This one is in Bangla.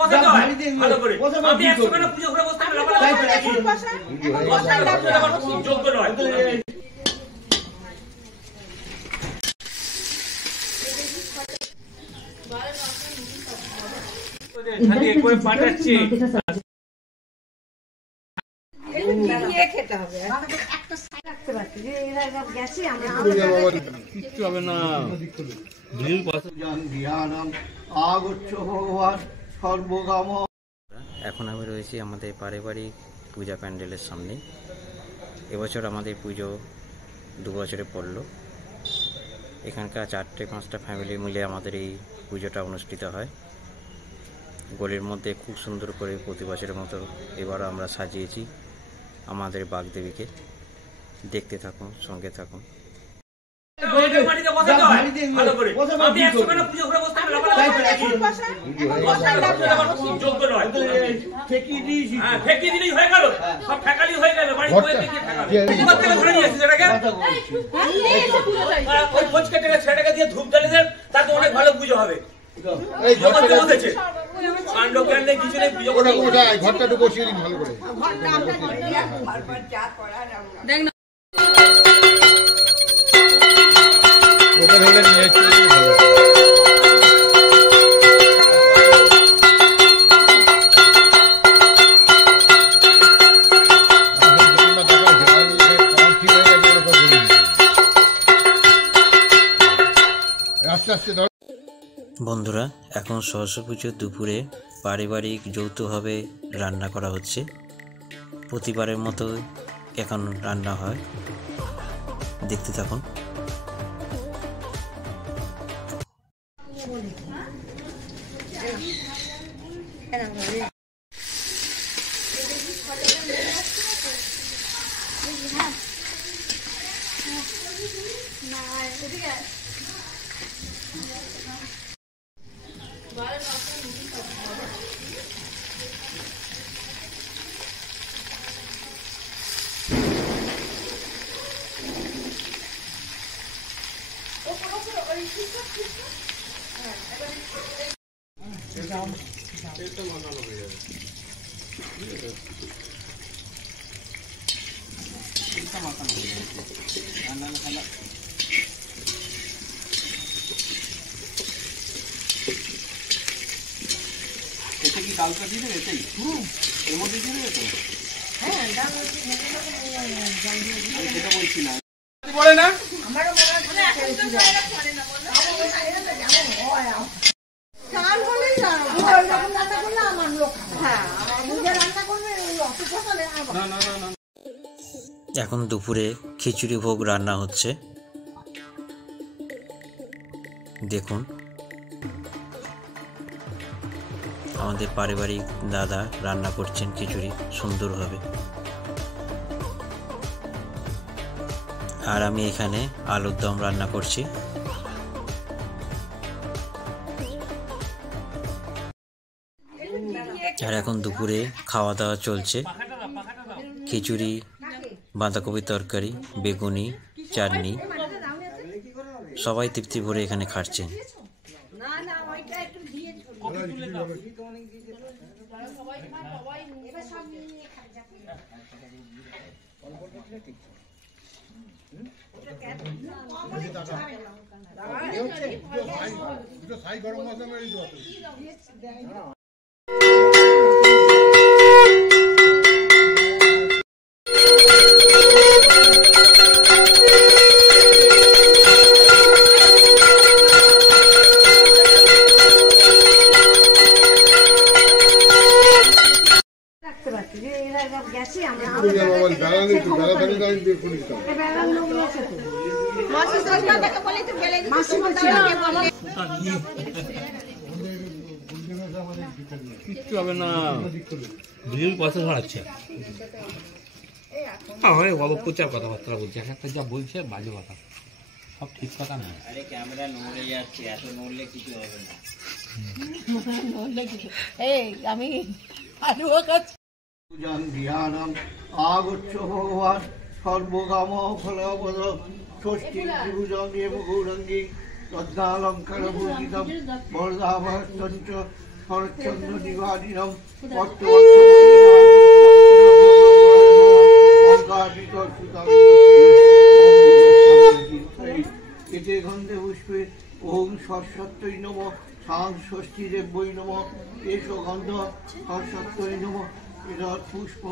বসাতে হয় ভালো করে। আমি 100 টাকা পুজো করে বসতে যোগ্য নয়। পাঠাচ্ছি কিচ্ছু হবে না। এখন আমি রয়েছি আমাদের পারিবারিক পূজা প্যান্ডেলের সামনে। এবছর আমাদের পুজো 2 বছরে পড়লো। এখানকার 4-5টা ফ্যামিলি মিলে আমাদের এই পুজোটা অনুষ্ঠিত হয়। গলির মধ্যে খুব সুন্দর করে প্রতি বছরের মতো এবারও আমরা সাজিয়েছি আমাদের বাগদেবীকে। দেখতে থাকুন, সঙ্গে থাকুন। ধূপ জ্বালিয়ে দেন, তাতে অনেক ভালো পুজো হবে। ঘরটা একটু বসিয়ে দিন ভালো করে। বন্ধুরা, এখন সরস্বতী পুজোর দুপুরে পারিবারিক যৌথভাবে রান্না করা হচ্ছে। প্রতিবারের মতো এখন রান্না হয়, দেখতে থাকুন। এতে কি ডালটা দিয়ে দেবে? এটাই এর মধ্যে দিয়ে দেবে তো? হ্যাঁ, ডাল যেটা বলছি না বলে না আমারও মনে হয় চাল বলেই না রান্না করলে আমার লোক। হ্যাঁ, নিজে রান্না করবে অসুখ হলে না না না। এখন দুপুরে খিচুড়ি ভোগ রান্না হচ্ছে, দেখুন। আমাদের পারিবারিক দাদা রান্না করছেন খিচুড়ি সুন্দরভাবে। আর আমি এখানে আলুর দম রান্না করছি। আর এখন দুপুরে খাওয়া দাওয়া চলছে। খিচুড়ি, বাঁধাকপির তরকারি, বেগুনি, চাটনি, সবাই তৃপ্তি ভরে এখানে খাচ্ছেন। কিচ্ছু হবে না, বিল পয়সা ছড়াচ্ছে। বাবু প্রচার কথাবার্তা বলছে, একটা যা বলছে বাজে কথা, সব ঠিক কথা না। আরে ক্যামেরা নড়ে যাচ্ছে, এত নড়লে কিছু হবে না। এই আমি আগচ্ছ ভগবান সর্বকাম ফলবদ ষষ্ঠী গুরুজঙ্গে গৌরঙ্গী লজ্জালঙ্কার ভূষিতম বরদাভঞ্চ শরৎচন্দ্র নিবারিণম এতে গন্ধে পুষ্পে ওম সরস্বত্যই নম সাং ষষ্ঠী দেব্যই নম এস গন্ধ সরস্বত্যই নম এর পুষ্প